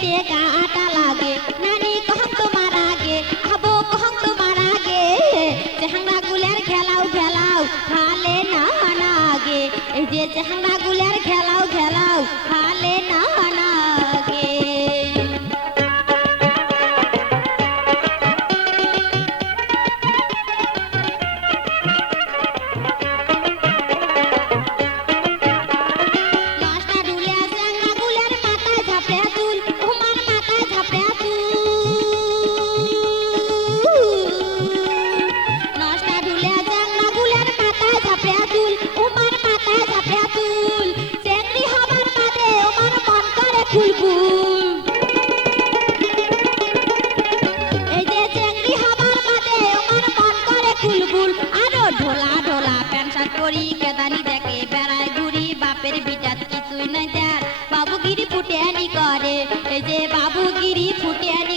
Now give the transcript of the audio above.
তে গাটা লাগে নানি কহং তোমার আগে আবো কহং তোমার আগে চেহাংরা গুলের খেলাও খেলাও খালে না নাগে এই যে চেহাংরা গুলের খেলাও খেলাও খালে না নাগে ঢোলা ঢোলা প্যান্ট শার্ট পরি কেদানি দেখে বেড়ায় ঘুরি বাপের বিটাত কিছুই নাই তার বাবুগিরি ফুটিয়ানি করে এই যে বাবুগিরি ফুটিয়ানি